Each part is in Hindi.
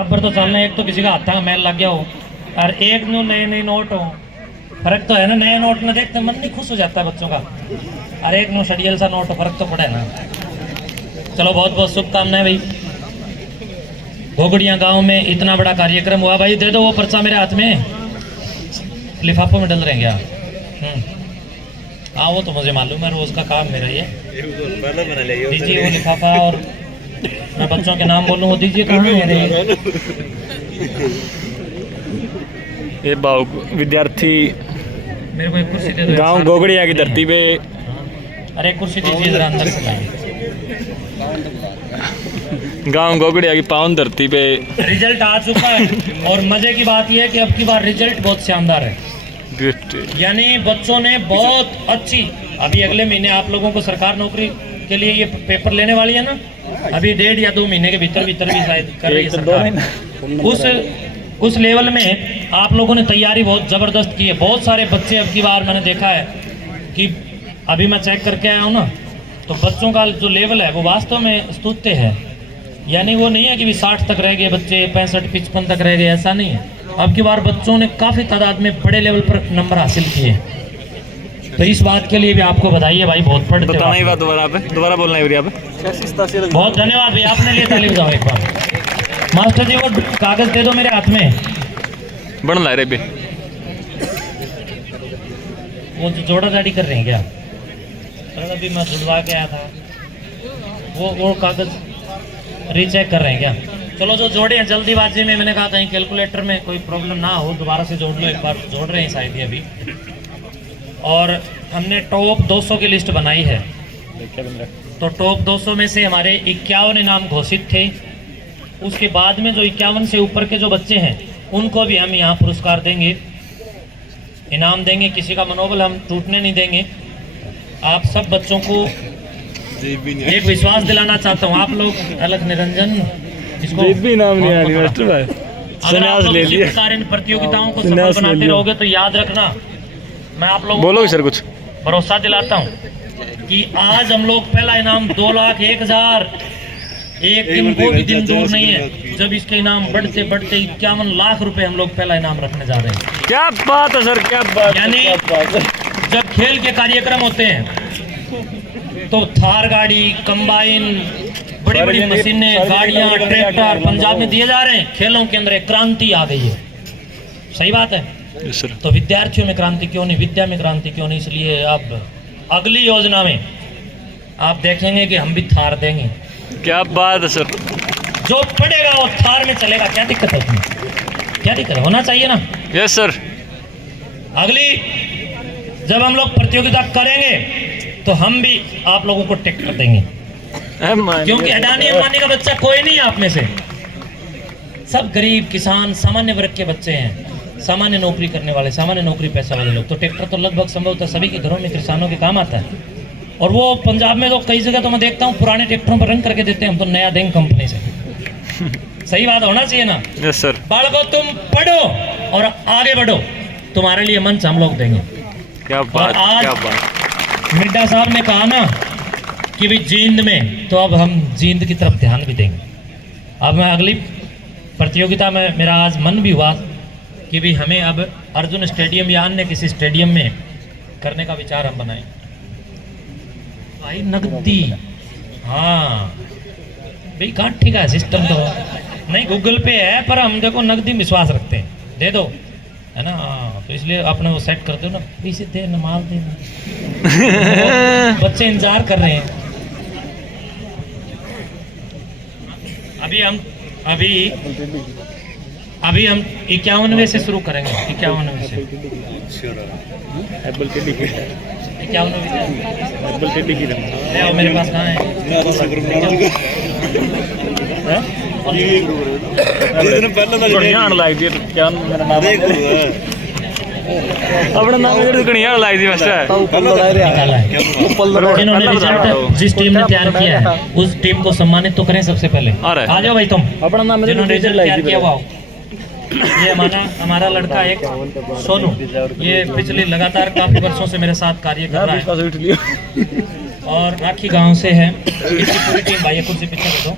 बराबर तो चलना, एक तो किसी का हाथा का मैल लग गया हो और एक नो नए नए नोट हो, फर्क तो है ना। नए नोट में देखते मन नहीं खुश हो जाता है बच्चों का, और एक नो शडियल सा नोट हो, फर्क तो पड़ा है ना। चलो बहुत बहुत शुभकामनाएं भाई। घोगड़िया गांव में इतना बड़ा कार्यक्रम हुआ भाई। दे दो वो पर्चा मेरे हाथ में, लिफाफों में डल रहे हैं क्या? हाँ वो तो मुझे मालूम है, रोज का काम मेरा ये। दीजिए वो लिफाफा, और मैं बच्चों के नाम बोलूँ वो दीजिए। कहाँ मेरे ये भाव विद्यार्थी मेरे को एक कुर्सी दे दो। गांव घोगड़िया की धरती पे। अरे कुर्सी दीजिए जरा, अंदर से लाइए। गांव घोगड़िया की पावन धरती पे रिजल्ट आ चुका है, और मजे की बात यह है कि अब की बार रिजल्ट बहुत शानदार है। यानी बच्चों ने बहुत अच्छी, अभी अगले महीने आप लोगों को सरकार नौकरी के लिए ये पेपर लेने वाली है ना, अभी 1.5 या 2 महीने के भीतर भी शायद कर रही है सरकार। उस लेवल में आप लोगों ने तैयारी बहुत ज़बरदस्त की है। बहुत सारे बच्चे अब की बार मैंने देखा है कि अभी मैं चेक करके आया हूँ ना, तो बच्चों का जो लेवल है वो वास्तव में स्तुत्य है। यानी वो नहीं है कि भी 60 तक रह गए बच्चे, 65-55 तक रह गए, ऐसा नहीं है। अब की बार बच्चों ने काफ़ी तादाद में बड़े लेवल पर नंबर हासिल किए, तो इस बात के लिए भी आपको बधाई है भाई। बहुत पढ़ते हो। दोबारा बोलना है यहाँ पे। बहुत धन्यवाद भैया, आपने लिए ताली बजाओ एक बार। मास्टर जी वो कागज दे दो मेरे हाथ में। बन ला रहे बे वो जो जोड़ा जाड़ी कर रहे हैं क्या? अभी मैं जुड़वा के आया था, वो कागज रीचेक कर रहे हैं क्या? चलो जो जोड़े हैं जल्दीबाजी में, मैंने कहा कहीं कैलकुलेटर में कोई प्रॉब्लम ना हो, दोबारा से जोड़ लो एक बार। जोड़ रहे हैं शायद ये अभी। और हमने टॉप 200 की लिस्ट बनाई है, तो टॉप 200 में से हमारे 51 इनाम घोषित थे। उसके बाद में जो 51 से ऊपर के जो बच्चे हैं उनको भी हम यहाँ पुरस्कार देंगे, इनाम देंगे। किसी का मनोबल हम टूटने नहीं देंगे। आप सब बच्चों को एक विश्वास दिलाना चाहता हूँ। आप लोग अलग निरंजन इसको भी नाम नहीं आ रही मास्टर भाई, अगर आप लोग इसी प्रकार इन प्रतियोगिताओं को सफल बनाते रहोगे तो याद रखना, मैं आप लोगों बोलो सर कुछ भरोसा दिलाता हूँ कि आज हम लोग पहला इनाम 2,01,000, एक दिन वो भी दिन दूर नहीं है जब इसके इनाम बढ़ते बढ़ते 51 लाख रुपए हम लोग पहला इनाम रखने जा रहे हैं। क्या बात है सर, क्या बात। यानी जब खेल के कार्यक्रम होते हैं तो थार गाड़ी, कंबाइन, बड़ी बड़ी मशीनें, गाड़ियां, ट्रैक्टर पंजाब में दिए जा रहे हैं। खेलों के अंदर एक क्रांति आ गई है, सही बात है। तो विद्यार्थियों में क्रांति क्यों नहीं, विद्या में क्रांति क्यों नहीं? इसलिए अब अगली योजना में आप देखेंगे कि हम भी थार देंगे। क्या बात है सर। जो पढ़ेगा वो थार में चलेगा, क्या दिक्कत है उसमें? क्या दिक्कत है? होना चाहिए ना। Yes sir. अगली जब हम लोग प्रतियोगिता करेंगे तो हम भी आप लोगों को ट्रैक्टर देंगे, क्योंकि अडानी अंबानी का बच्चा कोई नहीं है आप में से। सब गरीब किसान सामान्य वर्ग के बच्चे हैं, सामान्य नौकरी करने वाले, सामान्य नौकरी पैसा वाले लोग। तो ट्रैक्टर तो लगभग संभवतः सभी के घरों में किसानों के काम आता है। और वो पंजाब में तो कई जगह तो मैं देखता हूँ पुराने ट्रैक्टरों पर रंग करके देते हैं, हम तो नया देंगे कंपनी से। सही बात होना चाहिए ना। Yes sir. बालकों तुम पढ़ो और आगे बढ़ो, तुम्हारे लिए मंच हम लोग देंगे। क्या बात, क्या बात। मिड्डा साहब ने कहा ना कि भी जींद में, तो अब हम जींद की तरफ ध्यान भी देंगे। अब मैं अगली प्रतियोगिता में मेरा आज मन भी हुआ कि भी हमें अब अर्जुन स्टेडियम या अन्य किसी स्टेडियम में करने का विचार हम बनाएं। भाई नकदी, हाँ भाई काठी का सिस्टम तो नहीं, गूगल पे है, पर हम देखो नकदी विश्वास रखते हैं, दे दो, है ना। तो इसलिए अपने वो सेट कर दो ना, पैसे दे ना, माल दे ना। बच्चे इंतजार कर रहे हैं। अभी हम 51वें से शुरू करेंगे। 51वें से 51वें मेरे पास कहाँ है? अपना नाम लाई थी जिस टीम ने तैयार किया है उस टीम को सम्मानित तो करें सबसे पहले। आ जाओ भाई तुम, अपना नाम जिन्होंने रिजल्ट तैयार किया वो। ये हमारा लड़का एक सोनू, ये पिछले लगातार काफी वर्षों से मेरे साथ कार्य कर रहा है और राखी गांव से है। इसकी पूरी टीम, भाई कुर्सी पीछे रखो,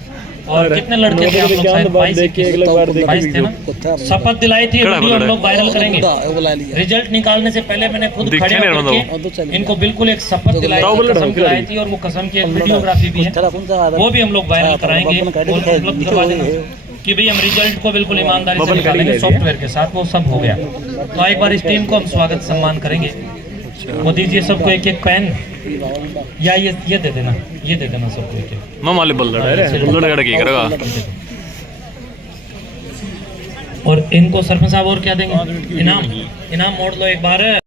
और कितने लड़के थे आप लोग, शायद 22 थे ना, शपथ दिलाई थी, वीडियो हम लोग वायरल करेंगे। रिजल्ट निकालने से पहले मैंने खुद खड़े होकर इनको बिल्कुल एक शपथ दिलाई थी, कसम दिलाई थी, और वो कसम की एक वीडियोग्राफी भी है, वो भी हम लोग वायरल कराएंगे, उपलब्ध करवा देना कि भाई हम रिजल्ट को बिल्कुल ईमानदारी से निकालेंगे सॉफ्टवेयर के साथ। वो सब हो गया, तो एक बार इस टीम को हम स्वागत सम्मान करेंगे। वो दीजिए सबको एक एक पेन, या ये दे देना, ये दे देना सबको एक एक। मामाली बल्लड़ की करेगा। और इनको सरपंच साहब और क्या देंगे, इनाम मोड़ लो एक बार।